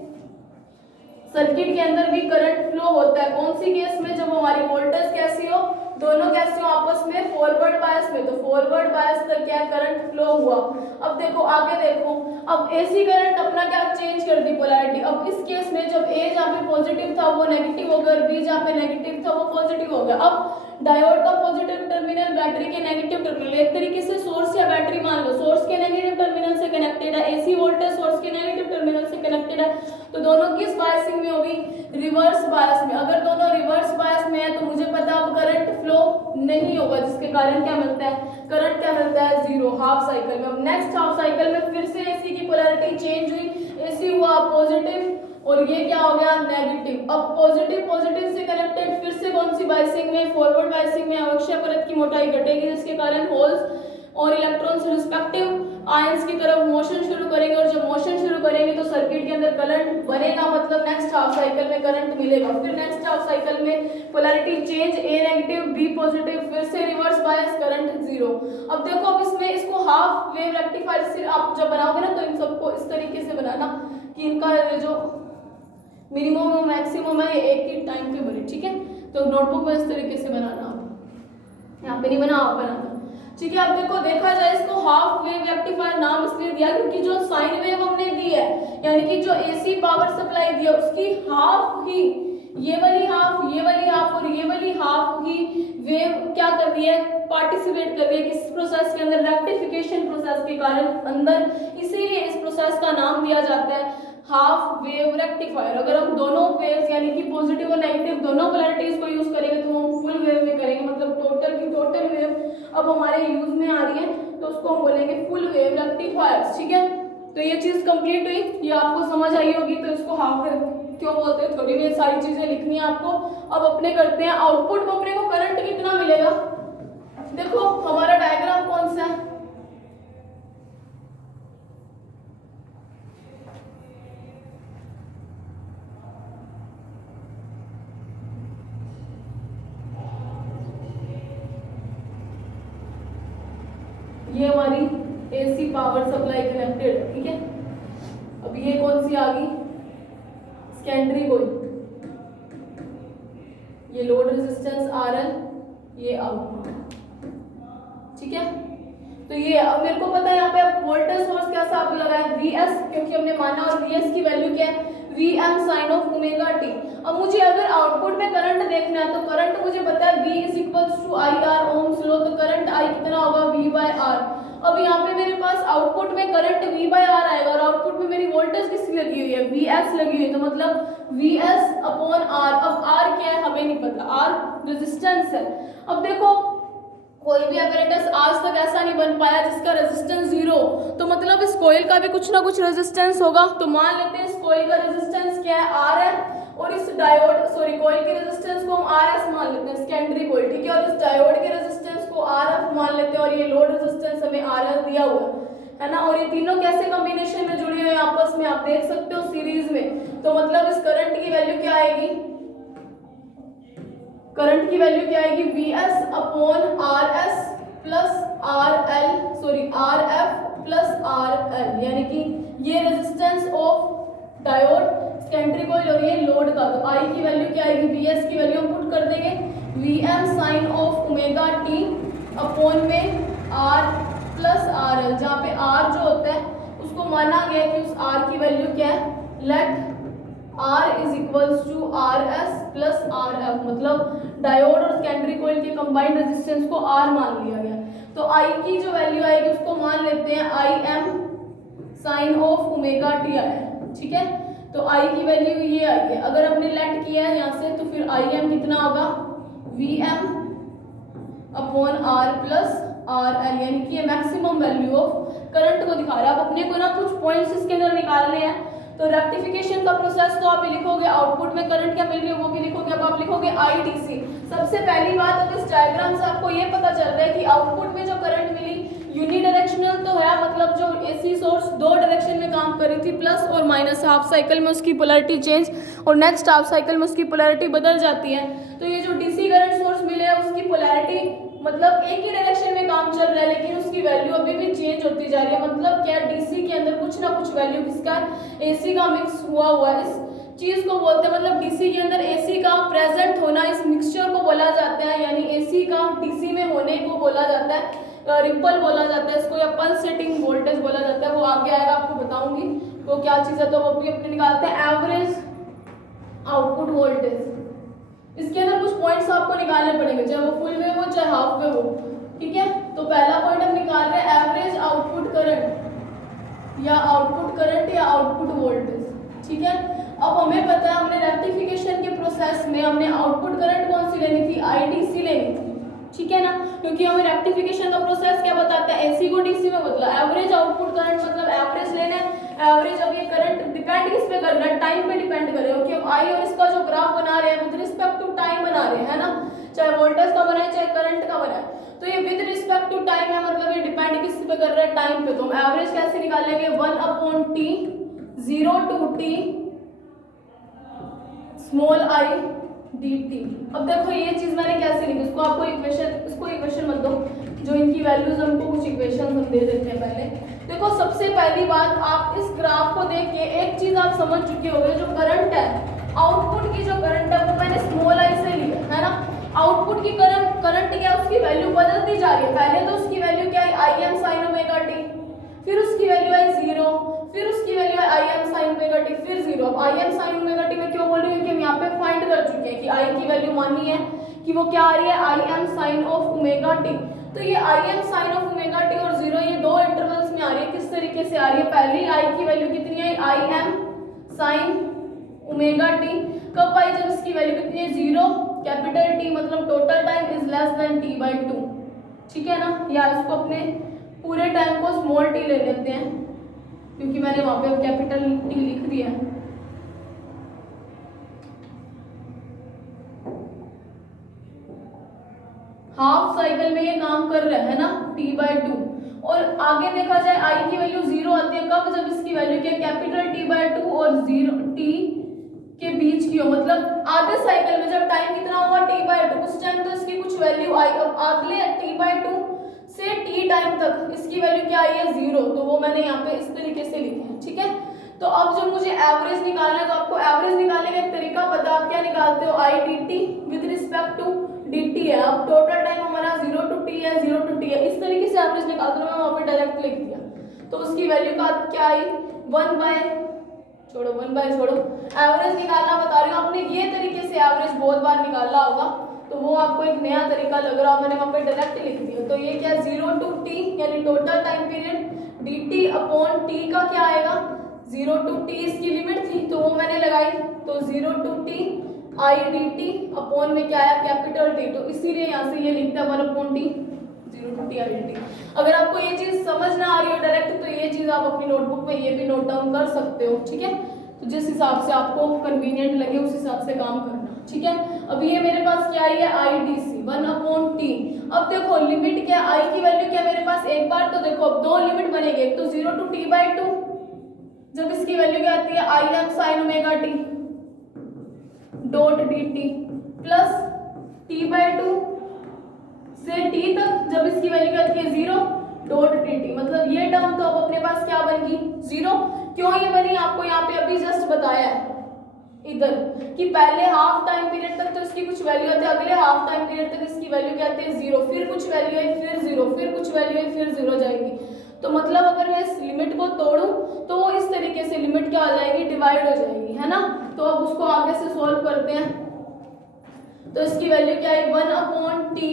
सर्किट के अंदर भी करंट फ्लो होता है। कौन सी केस में, जब हमारी वोल्टेज कैसी हो, दोनों कैसे हो आपस में, फॉरवर्ड बायस में, तो फॉरवर्ड बायस का क्या करंट फ्लो हुआ। अब देखो आगे देखो, अब एसी करंट अपना क्या चेंज कर दी पोलैरिटी। अब इस केस में जब ए जहाँ पे पॉजिटिव था वो नेगेटिव हो गया, और बी जहाँ पे नेगेटिव था वो पॉजिटिव हो गया। अब डायोड का पॉजिटिव टर्मिनल बैटरी के नेगेटिव टर्मिनल, एक तरीके से सोर्स या बैटरी मान लो, सोर्स के नेगेटिव टर्मिनल से कनेक्टेड है, एसी वोल्टेज सोर्स के नेगेटिव टर्मिनल से कनेक्टेड है, तो दोनों किस बायसिंग में होगी, रिवर्स बायस में। अगर दोनों रिवर्स बायस में है तो मुझे पता अब करंट फ्लो नहीं होगा, जिसके कारण क्या मिलता है, करंट क्या मिलता है, जीरो हाफ साइकिल में। अब नेक्स्ट हाफ साइकिल में फिर से एसी की पोलैरिटी चेंज हुई, एसी हुआ पॉजिटिव और ये क्या हो गया, नेगेटिव। अब पॉजिटिव पॉजिटिव से कनेक्टेड, फिर से कौन सी बायसिंग में, फॉरवर्ड बायसिंग में अवक्षय परत की मोटाई घटेगी, जिसके कारण होल्स और इलेक्ट्रॉन्स रिस्पेक्टिव आयंस की तरफ मोशन शुरू करेंगे, और जब मोशन शुरू करेंगे तो सर्किट के अंदर करंट बनेगा, मतलब नेक्स्ट हाफ साइकिल में करंट मिलेगा। फिर नेक्स्ट हाफ साइकिल में पोलैरिटी चेंज, ए नेगेटिव बी पॉजिटिव, फिर से रिवर्स बायस, करंट जीरो। अब देखो, अब इसमें इसको हाफ वेव रेक्टिफायर से आप जब बनाओगे ना, तो इन सबको इस तरीके से बनाना कि इनका जो मिनिमम और मैक्सिमम है, ये एक ही टाइम पे बने, ठीक है। तो नोटबुक में इस तरीके से बनाना, आप यहाँ पे नहीं बना, आप बनाना, ठीक है। अब देखो, देखा जाए इसको हाफ वेव रेक्टिफायर नाम इसलिए दिया क्योंकि जो साइन वेव हमने दी है, यानी कि जो एसी पावर सप्लाई दी है उसकी हाफ ही, ये वाली हाफ और ये वाली हाफ ही वेव क्या कर रही है, पार्टिसिपेट कर रही है किस प्रोसेस के अंदर, रेक्टिफिकेशन प्रोसेस के कारण अंदर, इसीलिए इस प्रोसेस का नाम दिया जाता है हाफ वेव रेक्टिफायर। अगर हम दोनों वेव्स यानी कि पॉजिटिव और नेगेटिव दोनों पोलैरिटीज को यूज करेंगे तो हम फुल वेव में करेंगे, मतलब टोटल की टोटल वेव अब हमारे यूज में आ रही है तो उसको हम बोलेंगे फुल वेव रेक्टिफायर्स, ठीक है। तो ये चीज कंप्लीट हुई, ये आपको समझ आई होगी। तो इसको हाफ वेव क्यों बोलते हैं, थोड़ी भी सारी चीजें लिखनी है आपको। अब अपने करते हैं आउटपुट में अपने को करंट कितना मिलेगा। देखो हमारा डायग्राम कौन सा है, ये हमारी एसी पावर सप्लाई कनेक्टेड, ठीक है। अब ये कौन सी आ गई, सेकेंडरी कोई, ये लोड रेजिस्टेंस RL, ये आउटपुट, ठीक है। तो ये अब मेरे को पता है यहाँ पे वोल्टेज सोर्स कैसा आप लगाया Vs, क्योंकि हमने माना, और Vs की वैल्यू क्या है Vm sin of omega t। अब मुझे अगर आउटपुट में करंट देखना है तो करंट मुझे पता है V is equals to IR ohms law, तो करंट I कितना होगा V/R। अब यहाँ पे मेरे पास आउटपुट में करंट V/R आएगा और आउटपुट में मेरी वोल्टेज किसकी लगी हुई है, Vs लगी हुई है, तो मतलब Vs/R। अब R क्या है हमें नहीं पता, R रेजिस्टेंस है। अब देखो कोई भी एपरेटस आज तक ऐसा नहीं बन पाया जिसका रेजिस्टेंस 0, तो मतलब इस कॉइल का भी कुछ ना कुछ रेजिस्टेंस होगा। तो मान लेते हैं इस कॉइल का रेजिस्टेंस क्या है, R है, और इस डायोड कॉइल के रेजिस्टेंस को हम RS मान लेते हैं, सेकेंडरी कॉइल, ठीक है। और इस डायोड के रेजिस्टेंस को RF मान लेते हैं, और ये लोड रेजिस्टेंस हमें RL दिया हुआ है ना। और ये तीनों कैसे कॉम्बिनेशन में जुड़े हुए हैं आपस में, आप देख सकते हो सीरीज में। तो मतलब इस करंट की वैल्यू क्या आएगी, करंट की वैल्यू क्या आएगी Vs/RS plus RF plus RL, यानी कि ये resistance of diode, secondary coil और ये लोड का। तो I की वैल्यू क्या आएगी, Vs की वैल्यू हम पुट कर देंगे Vm sin of omega t upon में R प्लस RL, जहाँ पे R जो होता है उसको माना गया कि उस R की वैल्यू क्या है, let R is equals to RS plus RF, मतलब डायोड और सेकेंडरी कॉइल के कंबाइंड रेजिस्टेंस को R मान लिया गया। तो I की जो वैल्यू आएगी उसको मान लेते हैं Im sine of omega t आया, ठीक है। तो I की वैल्यू ये आई है, अगर हमने लेट किया है यहाँ से तो फिर Im कितना होगा Vm upon R plus RL, यानी कि ये मैक्सिमम वैल्यू ऑफ करंट को दिखा रहा है। अब अपने को ना कुछ पॉइंट्स इसके अंदर निकालने हैं। तो रेक्टिफिकेशन का प्रोसेस तो आप लिखोगे, आउटपुट में करंट क्या मिल रही है वो भी लिखोगे। अब आप लिखोगे IDC। सबसे पहली बात, अब इस डायग्राम से आपको ये पता चल रहा है कि आउटपुट में जो करंट मिली यूनिडायरेक्शनल तो है, मतलब जो एसी सोर्स दो डायरेक्शन में काम कर रही थी, प्लस और माइनस, हाफ साइकिल में उसकी पोलैरिटी चेंज और नेक्स्ट हाफ साइकिल में उसकी पोलैरिटी बदल जाती है। तो ये जो डीसी करंट सोर्स मिले है उसकी पोलैरिटी मतलब एक ही डायरेक्शन में काम चल रहा है, लेकिन उसकी वैल्यू अभी भी चेंज होती जा रही है। मतलब क्या, डीसी के अंदर कुछ ना कुछ वैल्यू किसका, एसी का मिक्स हुआ है। इस चीज को बोलते हैं, मतलब डीसी के अंदर एसी का प्रेजेंट होना, इस मिक्सचर को बोला जाता है, यानी एसी का डीसी में होने को बोला जाता है रिपल बोला जाता है इसको, या पल्सेटिंग वोल्टेज बोला जाता है। वो आगे आएगा, आपको बताऊंगी वो क्या चीज है। तो वो अपने निकालते हैं एवरेज आउटपुट वोल्टेज। इसके अंदर कुछ पॉइंट्स आपको निकालने पड़ेंगे, चाहे वो फुल वेव हो चाहे हाफ वेव हो, ठीक है। तो पहला पॉइंट हम निकाल रहे हैं एवरेज आउटपुट करंट या आउटपुट वोल्टेज, ठीक है। अब हमें पता है, हमने रेक्टिफिकेशन के प्रोसेस में हमने आउटपुट करंट कौन सी लेनी थी, IDC लेनी थी, ठीक है ना। क्योंकि हमें रेक्टिफिकेशन का प्रोसेस क्या बताता है, एसी को डीसी में बदला। एवरेज आउटपुट करंट मतलब एवरेज लेना है। एवरेज, अब ये करंट डिपेंड किस पे कर रहा है, टाइम पे डिपेंड कर रहे हो, क्योंकि आई और इसका जो ग्राफ बना रहे हैं विद रिस्पेक्ट टू टाइम बना रहे हैं, है ना। चाहे वोल्टेज का बना है चाहे करंट का बना है, तो ये विद रिस्पेक्ट टू टाइम है, मतलब ये डिपेंड किस पे कर रहा है, टाइम पे। तो हम एवरेज कैसे निकालेंगे, 1/t 0 to t small I dt। अब देखो ये चीज मैंने कैसे लिखी, इसको आपको इक्वेशन मत दो, जो इनकी वैल्यूज हमको कुछ इक्वेशन हम दे देते हैं पहले। देखो सबसे पहली बात, आप इस ग्राफ को देख के एक चीज आप समझ चुके होंगे, जो करंट है आउटपुट की जो करंट है वो मैंने स्मॉल आई से लिया है ना। आउटपुट की करंट क्या है, उसकी वैल्यू बदलती जा रही है। पहले तो उसकी वैल्यू क्या है, I M sine omega T, फिर उसकी वैल्यू आई 0, फिर उसकी वैल्यू है I M sine omega T, फिर 0। अब आई एम साइन ओमेगा टी में क्यों बोल रही हूँ, क्योंकि हम यहाँ पे फाइंड कर चुके हैं कि आई की वैल्यू मानी है कि वो क्या आ रही है, I M sine of omega t. तो ये I M sine of omega t और 0 ये दो इंटरवल्स में आ रही है। किस तरीके से आ रही है, पहली आई की वैल्यू कितनी है, I M sine omega T, कब आई, जब इसकी वैल्यू कितनी है, 0, कैपिटल टी, मतलब total time is less than t by 2, ठीक है ना। या इसको अपने पूरे टाइम को स्मॉल t ले लेते हैं, क्योंकि मैंने वहां पे कैपिटल T लिख दिया है। हाफ साइकिल में ये काम कर रहा है ना, t बाई 2। और आगे देखा जाए आई की वैल्यू 0 आती है कब, जब इसकी वैल्यू क्या, कैपिटल T बाई 2 और 0 t के बीच की हो, मतलब आधे साइकिल में जब टाइम कितना हुआ, t बाई 2, उस टाइम तो इसकी कुछ वैल्यू आई। अब अगले t बाई 2 से t टाइम तक इसकी वैल्यू क्या आई है, 0, तो वो मैंने यहाँ पे इस तरीके से लिखे हैं, ठीक है। तो अब जब मुझे एवरेज निकालना है, तो आपको एवरेज निकालने का एक तरीका पता, आप क्या निकालते हो, I d t with respect to d t है। अब टोटल टाइम हमारा 0 to t है, 0 to t है, इस तरीके से एवरेज निकालते हो। मैं वहाँ पे डायरेक्ट लिख दिया, तो उसकी वैल्यू का क्या आई, 1 बाय छोड़ो एवरेज निकालना बता रही हूँ। आपने ये तरीके से एवरेज बहुत बार निकाला होगा, तो वो आपको एक नया तरीका लग रहा हो, मैंने वहाँ पे डायरेक्ट लिख दिया। तो ये क्या, 0 to t यानी total time period, dt upon t का क्या आएगा, 0 to t इसकी लिमिट थी तो वो मैंने लगाई, तो 0 to t i dt upon में क्या आया, कैपिटल T, तो इसीलिए यहाँ से ये लिखता है 1 upon t, 0 to t i dt। अगर आपको ये चीज समझ ना आ रही हो डायरेक्ट, तो ये चीज आप अपनी नोटबुक में ये भी नोट डाउन कर सकते हो, ठीक है। तो जिस हिसाब से आपको कन्वीनियंट लगे उस हिसाब से काम करना, ठीक है। अब ये मेरे पास क्या है, I D C 1 upon t. अब देखो लिमिट क्या, आई की वैल्यू क्या मेरे पास, एक बार तो देखो अब दो लिमिट बनेगी, एक तो 0 to t बाई 2, जब इसकी वैल्यू क्या आती है, I M sine omega t dot d T, plus t by 2 से t तक, जब इसकी वैल्यू क्या आती है, 0 डॉट डी टी। मतलब ये टर्म तो अब अपने पास क्या बनेगी, 0। क्यों ये बनी, आपको यहाँ पे अभी जस्ट बताया है इधर कि पहले हाफ टाइम पीरियड तक तो इसकी कुछ वैल्यू आती है, अगले हाफ टाइम पीरियड तक इसकी वैल्यू क्या आती है, 0, फिर कुछ वैल्यू है, फिर 0, फिर कुछ वैल्यू है, फिर 0 जाएगी। तो मतलब अगर मैं इस लिमिट को तोड़ूं तो वो इस तरीके से लिमिट क्या आ जाएगी, डिवाइड हो जाएगी, है ना। तो अब उसको आगे से सॉल्व करते हैं, तो इसकी वैल्यू क्या है, 1 अपॉन टी।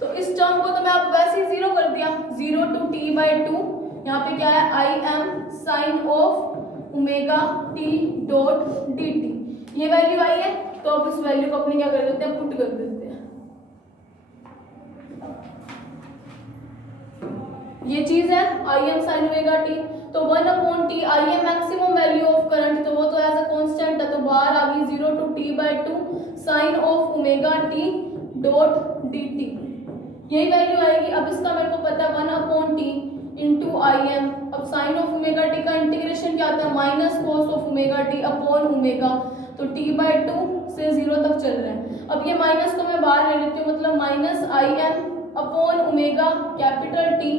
तो इस टर्म को तो मैं अब वैसे ही 0 कर दिया, 0 to t बाई 2, यहाँ पे क्या है, I M sine of omega t dot d t, ये वैल्यू आई है। तो अब इस वैल्यू को अपने क्या कर देते हैं, पुट कर देते हैं। ये चीज है I M sine omega t, तो 1 upon T, I am maximum value of current, तो वो तो एज अ कांस्टेंट है, तो बाहर आ गई 0 to t by 2 sine of omega t dot d t, यही वैल्यू आएगी। अब इसका मेरे को पता है 1 upon t into I M. अब साइन ऑफ ओमेगा टी का इंटीग्रेशन क्या आता है, minus cos of omega t upon omega, तो t बाई 2 से 0 तक चल रहा है। अब ये माइनस को मैं बाहर ले लेती हूँ, मतलब minus I am upon omega capital T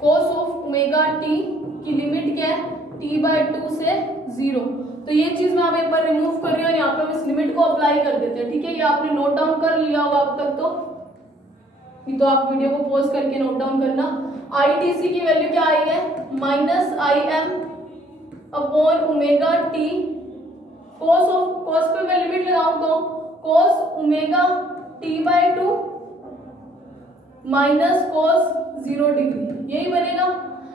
cos of omega t की लिमिट क्या है, t बाई 2 से 0। तो ये चीज मैं अब एक बार रिमूव कर रही हूँ, यहाँ पे हम इस लिमिट को अप्लाई कर देते हैं, ठीक है। ये आपने नोट डाउन कर लिया होगा अब तक, तो आप वीडियो को पॉज करके नोट डाउन करना। आई टी सी की वैल्यू क्या आई है, minus I am upon omega T cos पे मैं लिमिट लगाऊं तो cos omega T by 2 minus cos 0 degree, यही बनेगा।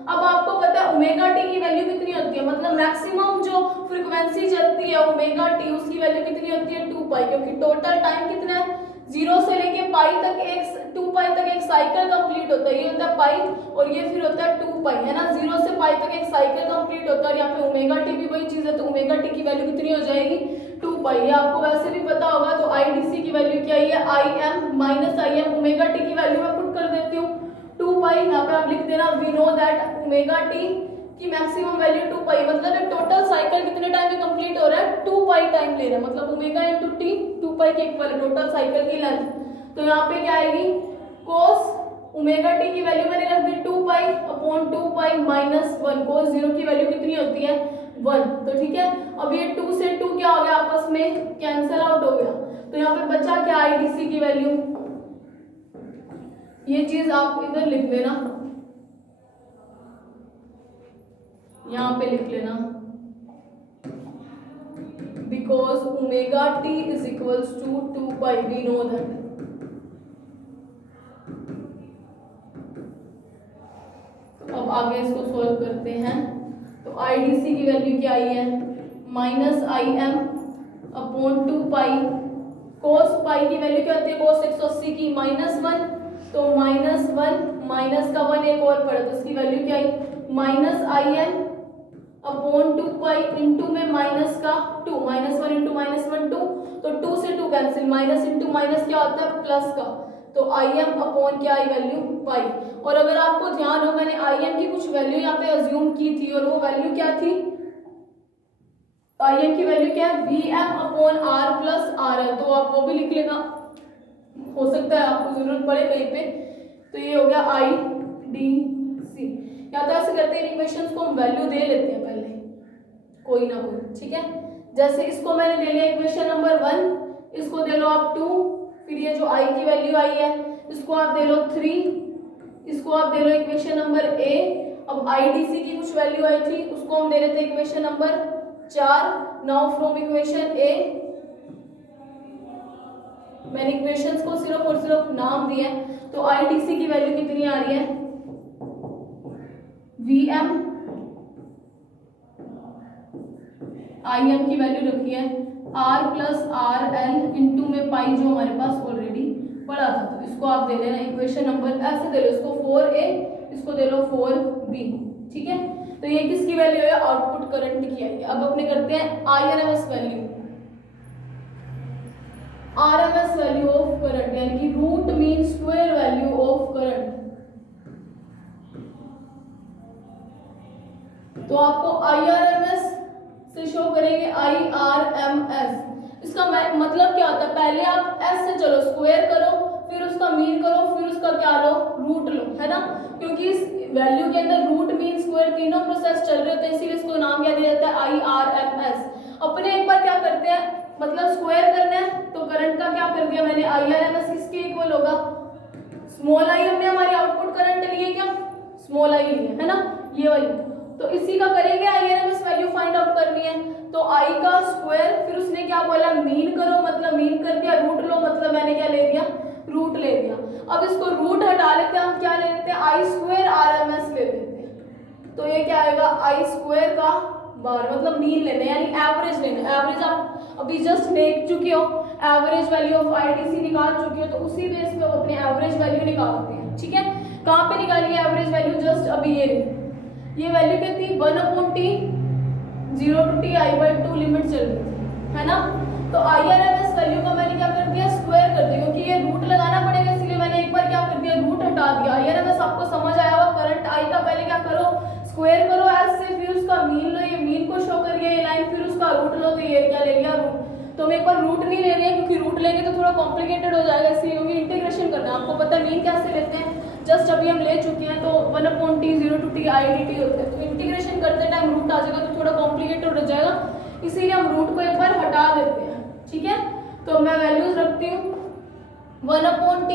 अब आपको पता है ओमेगा टी की वैल्यू कितनी होती है, मतलब मैक्सिमम जो फ्रीक्वेंसी चलती है ओमेगा टी उसकी वैल्यू कितनी होती है, 2 पाई, क्योंकि टोटल टाइम कितना है, 0 से लेके पाई तक, 2 पाई तक एक साइकिल कंप्लीट होता है, ये होता है पाई और ये फिर होता है 2 पाई, है ना। 0 से पाई तक एक साइकिल कंप्लीट होता है, और यहाँ पे ओमेगा टी भी वही चीज है, तो ओमेगा टी की वैल्यू कितनी हो जाएगी, 2 पाई। ये आपको वैसे भी पता होगा। तो आई डी सी की वैल्यू क्या है, I M minus I am, omega t की वैल्यू मैं पुट कर देती हूँ 2 पाई, यहाँ पे आप लिख देना, we know that omega t की मैक्सिमम वैल्यू 2 पाई, मतलब ये टोटल साइकिल कितने टाइम में कंप्लीट हो रहा है, 2 पाई टाइम ले रहा है, मतलब ओमेगा इंटू टी 2 पाई के इक्वल है टोटल साइकिल की लेंथ। तो यहाँ पे क्या आएगी, cos ओमेगा टी की वैल्यू मैंने रख दी 2 pi upon 2 pi minus 1, cos 0 की वैल्यू कितनी होती है, 1, तो ठीक है। अब ये 2 से 2 क्या हो गया, आपस में कैंसल आउट हो गया, तो यहाँ पे बचा क्या, IDC की वैल्यू। ये चीज आप इधर लिख लेना, यहाँ पे लिख लेना, because omega t is equals to 2 pi, we know that. तो अब आगे इसको सॉल्व करते हैं। तो IDC की वैल्यू क्या आई है, -Im/2 पाई, कोस पाई की वैल्यू क्या होती है, कोस 180 की -1, तो -1 माइनस का 1 एक और पड़ा, तो इसकी वैल्यू क्या आई, -Im/2 पाई इंटू में माइनस का 2, -1 इंटू -1 2, तो 2 से 2 कैंसिल, माइनस इंटू माइनस क्या होता है, प्लस का, तो Im अपॉन क्या आई वैल्यू, पाई। और अगर आपको ध्यान हो, मैंने Im की कुछ वैल्यू यहाँ पे अज्यूम की थी, और वो वैल्यू क्या थी, Im की वैल्यू क्या है, Vm/R+RL, तो आप वो भी लिख लेना, हो सकता है आपको जरूरत पड़े कहीं पे। तो ये हो गया IDC। या तो ऐसे करते हैं, इक्वेशंस को हम वैल्यू दे लेते हैं पहले, कोई ना कोई, ठीक है। जैसे इसको मैंने ले लिया इक्वेशन नंबर 1, इसको दे लो आप 2, फिर ये जो I की वैल्यू आई है इसको आप दे लो 3, इसको आप दे लो इक्वेशन नंबर A। अब IDC की कुछ वैल्यू आई थी, उसको हम दे लेते हैं equation number 4। Now from equation A, मैंने इक्वेशंस को सिर्फ और सिर्फ नाम दिए, तो IDC की वैल्यू कितनी आ रही है, Vm, Im की वैल्यू रखी है R+RL इंटू में पाई, जो हमारे पास ऑलरेडी पड़ा था, तो इसको आप दे देना इक्वेशन नंबर, ऐसे दे लो इसको 4A, इसको दे लो 4B, ठीक है। तो ये किसकी वैल्यू है, आउटपुट करंट की है। अब अपने करते हैं IRMS value, RMS value of current, यानी कि root mean square value of current. तो आपको IRMS से शो करेंगे IRMS। इसका मतलब क्या होता है, पहले आप S से चलो स्क्वायर करो, फिर उसका मीन करो, फिर उसका क्या लो, रूट लो, है ना, क्योंकि इस वैल्यू के अंदर रूट मीन स्क्वायर तीनों प्रोसेस चल रहे होते हैं, इसीलिए इसको नाम क्या दिया जाता है, IRMS। अपने एक बार क्या करते हैं, मतलब स्क्वायर करना है, तो करंट का क्या कर दिया मैंने, IRMS किसके इक्वल होगा, स्मॉल I हमने हमारी आउटपुट करंट लिए, क्या स्मॉल I लिए, है ना, ये वाली। तो इसी का करेंगे, IRMS वैल्यू फाइंड आउट करनी है, तो I का स्क्वायर, फिर उसने क्या बोला, मीन करो, मतलब मीन कर दिया, रूट लो, मतलब मैंने क्या ले लिया, रूट ले लिया। अब इसको रूट हटा लेते हैं, हम क्या ले लेते हैं, I² RMS ले लेते हैं, तो ये क्या आएगा, I² का बार, मतलब मीन लेना है, यानी एवरेज लेना है। एवरेज आप अभी जस्ट देख चुके हो, एवरेज वैल्यू ऑफ IDC निकाल चुके हो, तो उसी बेस पे अपने एवरेज वैल्यू निकालते हैं, ठीक है। कहाँ पे निकाली है एवरेज वैल्यू, जस्ट अभी ये वैल्यू कितनी, 1/t 0 to t I/2 limit चल रही थी, है ना। तो IRMS वैल्यू का मैंने क्या कर दिया, स्क्वायर कर दिया, क्योंकि ये रूट लगाना पड़ेगा, इसलिए मैंने एक बार क्या कर दिया, रूट हटा दिया। IRMS आपको समझ आया होगा, करंट I का पहले क्या करो, स्क्वायर करो S से, फिर उसका मीन लो, ये मीन को शो करिए ये लाइन, फिर उसका रूट लो, तो ये क्या ले लिया, रूट। तो हम एक बार रूट नहीं ले रहे हैं, क्योंकि रूट लेंगे तो थोड़ा कॉम्प्लिकेटेड हो जाएगा, इसलिए क्योंकि इंटीग्रेशन करना है। आपको पता है मीन कैसे लेते हैं, जस्ट अभी हम ले चुके हैं, तो 1/t 0 to t IDT होता है, तो इंटीग्रेशन करते टाइम रूट आ जाएगा, तो थोड़ा कॉम्प्लिकेटेड हो जाएगा, इसीलिए हम रूट को एक बार हटा देते हैं, ठीक है। तो मैं वैल्यूज रखती हूँ, 1/t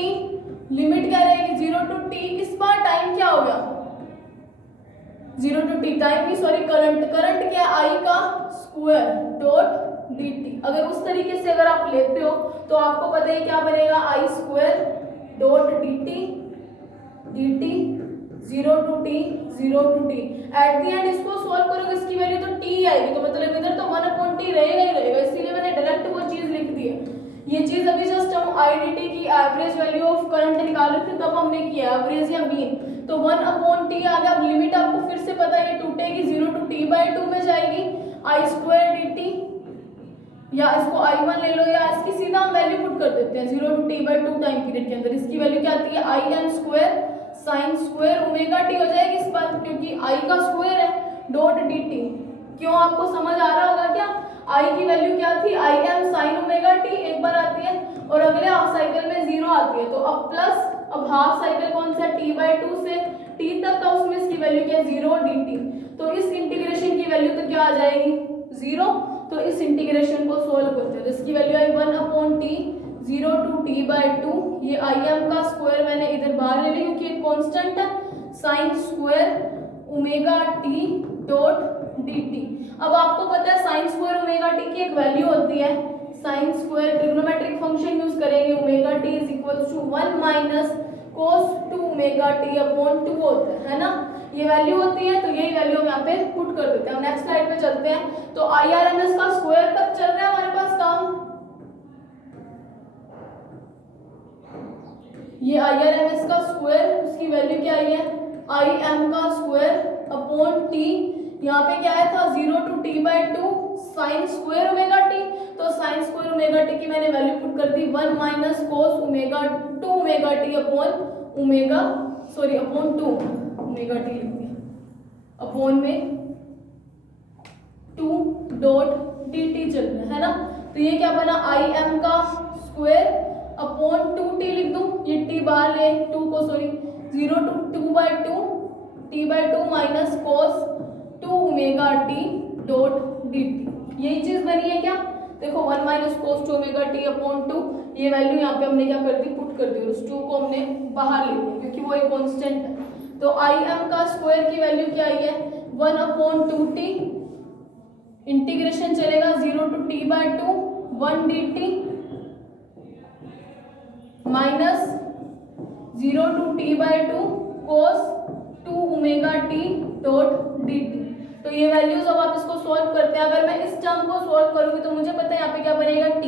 लिमिट क्या रहेगी, 0 to t, इस बार टाइम क्या हो गया, 0 to t टाइम नहीं, सॉरी करंट, करंट क्या I का स्क्वायर डॉट dt। अगर उस तरीके से अगर आप लेते हो तो आपको पता है क्या बनेगा, I² dot dt 0 to t 0 to t। At the end इसको सॉल्व करोगे, इसकी वैल्यू तो t आएगी, तो मतलब इधर तो 1/t रहेगा ही रहेगा, इसीलिए मैंने डायरेक्ट वो चीज लिख दी है। ये चीज अभी जस्ट हम IDT की एवरेज वैल्यू ऑफ करंट निकाल रहे थे, तब हमने किया एवरेज या मीन, तो 1/t आ गया। अब लिमिट आपको फिर से पता है, ये टूटेगी, 0 to t/2 में जाएगी, I² dt, या इसको I1 ले लो, या इसकी सीधा हम वैल्यू पुट कर देते हैं 0 to t/2 टाइम पीरियड के अंदर। इसकी वैल्यू क्या आती है, Im² sin square omega t हो जाएगी इस बार, क्योंकि I का स्क्वायर है, डॉट dt। क्यों, आपको समझ आ रहा होगा क्या, I की वैल्यू क्या थी, Im sin ओमेगा t एक बार आती है, और अगले हाफ साइकिल में 0 आती है, तो अब प्लस अब हाफ साइकिल कौन सा, t/2 से t तक का, उसमें इसकी वैल्यू क्या है 0 dt। तो इस इंटीग्रेशन की वैल्यू तो क्या आ जाएगी 0। तो इस इंटीग्रेशन को सोल्व करते हैं तो इसकी value I 1/t 0 to t/2। ये im का स्क्वायर मैंने इधर बाहर ले लिया क्योंकि एक कांस्टेंट है, sine square omega t dot dt। अब आपको पता है साइन स्क्वायर ओमेगा t की एक वैल्यू होती है, sine square trigonometric function use करेंगे, omega t is equal to 1 minus cos 2 omega t upon 2 होता है ना, ये वैल्यू होती है। तो यही वैल्यू हम यहाँ पे पुट कर देते हैं। हम नेक्स्ट स्लाइड पे चलते हैं। तो IRMS का स्क्वायर तक चल रहा है हमारे पास काम, ये IRMS का स्क्वायर, उसकी वैल्यू क्या आई है IM का स्क्वायर अपॉन t, यहाँ पे क्या आया था 0 to t/2 sine square omega t। तो साइन स्क्वायर ओमेगा t की मैंने वैल्यू पुट कर दी 1 माइनस कोस omega 2 omega t upon omega upon 2 omega t लिख दिया, अपॉन में 2 डॉट dt चल रहा है ना। तो ये क्या बना IM का स्क्वायर अपॉन 2t लिख दूं, ये t बाहर ले 2 को 0 to 2/2 t/2 minus cos 2 omega t dot dt। यही चीज बनी है क्या, देखो 1 minus cos 2 omega t upon 2, ये वैल्यू यहाँ पे हमने क्या कर दी पुट कर दी, और उस 2 को हमने बाहर ले लिया क्योंकि वो एक कांस्टेंट है। तो IM का स्क्वायर की वैल्यू क्या आई है 1/2t, इंटीग्रेशन चलेगा 0 to t/2 1 dt minus 0 to t/2 cos 2 omega t dot dt। तो ये वैल्यूज अब आप इसको सॉल्व करते हैं। अगर मैं इस टर्म को सॉल्व करूंगी तो मुझे पता है यहाँ पे क्या बनेगा t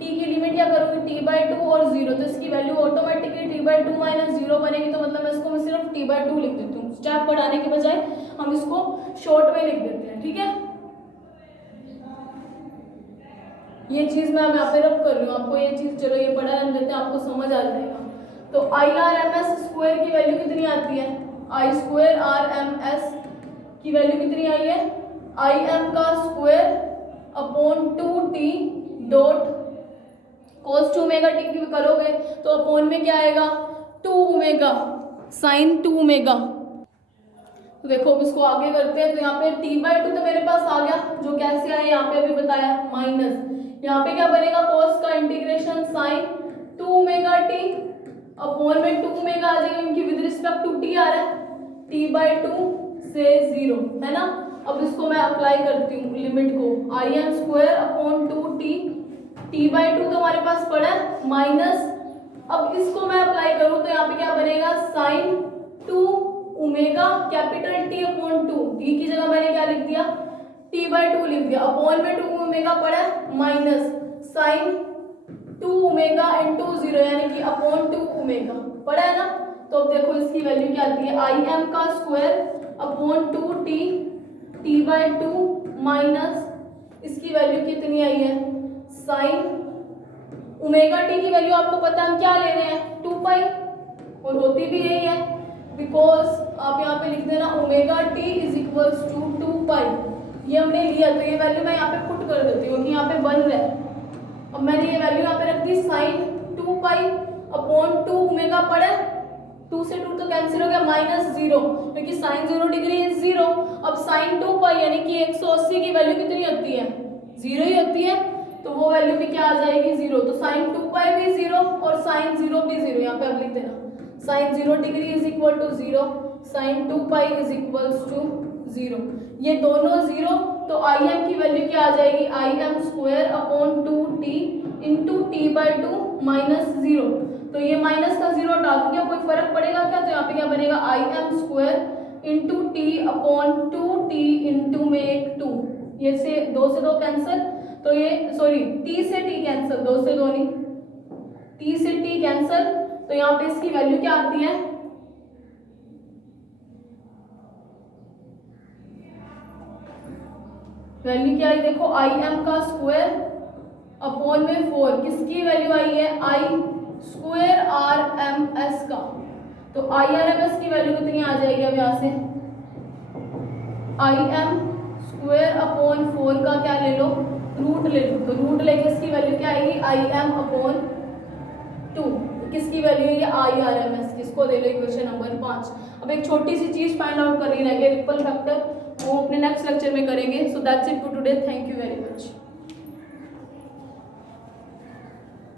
की लिमिट क्या करूंगी t/2 और 0, तो इसकी वैल्यू ऑटोमेटिकली t/2 माइनस 0 बनेगी। तो मतलब मैं इसको मैं सिर्फ t/2 लिख देती हूँ, स्टेप बढ़ाने के बजाय हम इसको शॉर्ट में लिख देते हैं, ठीक है। ये चीज मैं यहाँ पे रब कर रही हूँ आपको, ये चीज चलो ये पढ़ा रख देते हैं, आपको समझ आ जाएगा। तो IRMS स्क्वायर की वैल्यू कितनी आती है, I स्क्वायर RMS की वैल्यू कितनी आई है, IM का square upon 2t dot cos 2 omega t की करोगे तो अपॉन में क्या आएगा 2 ओमेगा साइन 2 ओमेगा। तो देखो अब इसको आगे करते हैं। तो यहाँ पे t/2 तो मेरे पास आ गया, जो कैसे आया यहाँ पे अभी बताया, माइनस यहाँ पे क्या बनेगा cos का integration sine 2 omega t upon में 2 ओमेगा आ जाएगा क्योंकि विद रिस्पेक्ट टू t आ रहा है, t/2 से 0 है ना। अब इसको मैं अप्लाई करती हूँ लिमिट को, IM square upon 2t, t/2 तो हमारे पास पड़ा है माइनस, अब इसको मैं अप्लाई करूँ तो यहाँ पे क्या बनेगा sine 2 omega capital T upon 2, t की जगह मैंने क्या लिख दिया t/2 लिख दिया, अपॉन में 2 ओमेगा पड़ा है माइनस साइन 2 ओमेगा इंटू 0 यानी कि अपॉन 2 ओमेगा पड़ा है ना। तो अब देखो इसकी वैल्यू क्या आती है, IM का square upon 2t t/2 minus इसकी वैल्यू कितनी आई है साइन ओमेगा t की वैल्यू आपको पता है हम क्या ले रहे हैं 2 पाई, और होती भी यही है बिकॉज आप यहाँ पे लिख देना omega t is equals to 2 pi, ये हमने लिया। तो ये वैल्यू मैं यहाँ पे पुट कर देती हूँ क्योंकि यहाँ पे बन रहा है। अब मैंने ये वैल्यू यहाँ पे रख the sign 2 pi upon 2 omega पड़ा, 2 से 2 तो कैंसिल हो गया माइनस 0 क्योंकि साइन 0 डिग्री इज 0। अब साइन 2 पाई यानी कि 180 की वैल्यू कितनी होती है 0 ही होती है, तो वो वैल्यू भी क्या आ जाएगी 0। तो साइन 2 पाई भी 0 और साइन 0 भी 0, यहाँ पे अब लिख देना sine 0 degree is equal to 0, sine 2 pi is equals to 0, ये दोनों 0। तो IM की वैल्यू क्या आ जाएगी IM square upon 2t into t/2 minus 0। तो ये माइनस का 0 हटा दूंगा, कोई फर्क पड़ेगा क्या, तो यहाँ पे क्या बनेगा IM square into t upon 2t into में एक 2, ये से 2 कैंसिल, तो ये सॉरी t से t कैंसिल, 2 से 2 नहीं, t से t कैंसिल। तो यहाँ पे इसकी वैल्यू क्या आती है वैल्यू क्या आई देखो IM का स्क्वायर अपॉन में 4, किसकी वैल्यू आई है I स्क्वायर RMS का। तो IRMS की वैल्यू कितनी आ जाएगी अब यहाँ से IM स्क्वायर अपॉन 4 का क्या ले लो रूट ले लो, तो रूट लेके इसकी वैल्यू क्या आएगी IM अपॉन 2। किसकी वैल्यू है ये IRMS की, इसको दे लो इक्वेशन नंबर 5। अब एक छोटी सी चीज फाइंड आउट करनी रहेगी रिपल फैक्टर, वो अपने नेक्स्ट लेक्चर में करेंगे। So that's it for today, thank you very much.